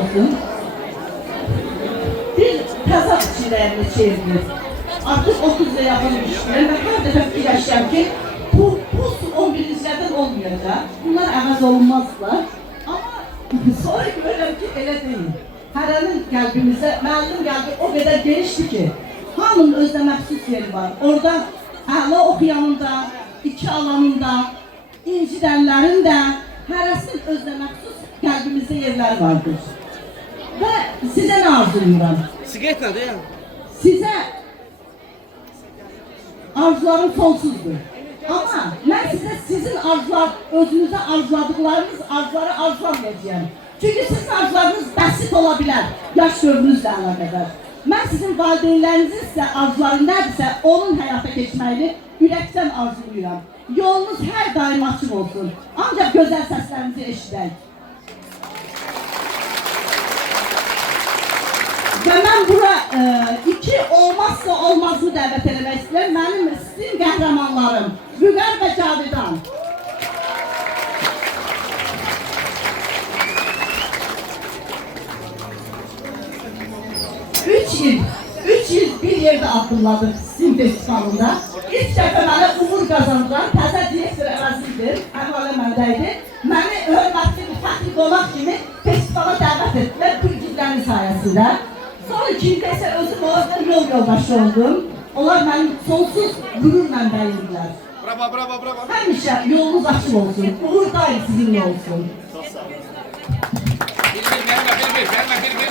olsun. Bir təzə fikirlərini çevrilir. Artıq 30 ilə yaxın işləyir və hər dəfə fikirləşirəm ki, bu 11-cilərdən olmayacaq. Bunlar əvəz olunmazlar. Amma sonra görürəm ki, elə deyil. Hərənin qəlbimizdə, müəllim qəlbi o qədər genişdir ki, hamının özünə məxsus yeri var. Orada əla oxuyanın da, 2 alanın da, incidənlərin də, hərəsinin özünə məxsus qəlbimizdə yerlər vardır. Və sizə nə arzulayıram? Siqaret nədir ya? Sizə arzularım sonsuzdur. Amma mən sizə sizin özünüzə arzuladıqlarınız arzuları arzulamayacağım. Çünki sizin arzularınız bəsit ola bilər, yaş dövrünüzlə əlaqədar. Mən sizin valideynlərinizin sizə arzuları nədirsə, onun həyata keçməyini ürəkdən arzulayıram. Yolunuz hər daim açıq olsun. Ancaq gözəl səslərinizi eşidək. Və mən bura iki olmazsa olmazını dəvət eləmək istəyirəm. Mənim sizin qəhrəmanlarım, Vüqar və Cavidan. 3 il bir yerdə addımladıq sizin festivalında. İlk dəfə mənə uğur qazandıran təzə direktor əvəzidir, Əvvələ məndəydi. Məni hörmətli bir fəxri qonaq kimi festivala dəvət etdilər bu igidlərin sayəsində. Sonra ikincide ise özüm orada yol yoldaşı oldum. Onlar benim sonsuz gurur mənbəyimdilər. Bravo, bravo, bravo. Həmişə yolunuz açıq olsun, uğur daim sizinle olsun. Bir.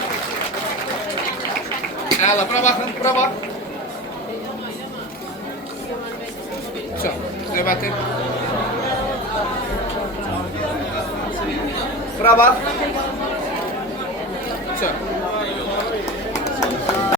Əla, bura baxın, bura bax. Çox, növbəti. Bura bax. Çox.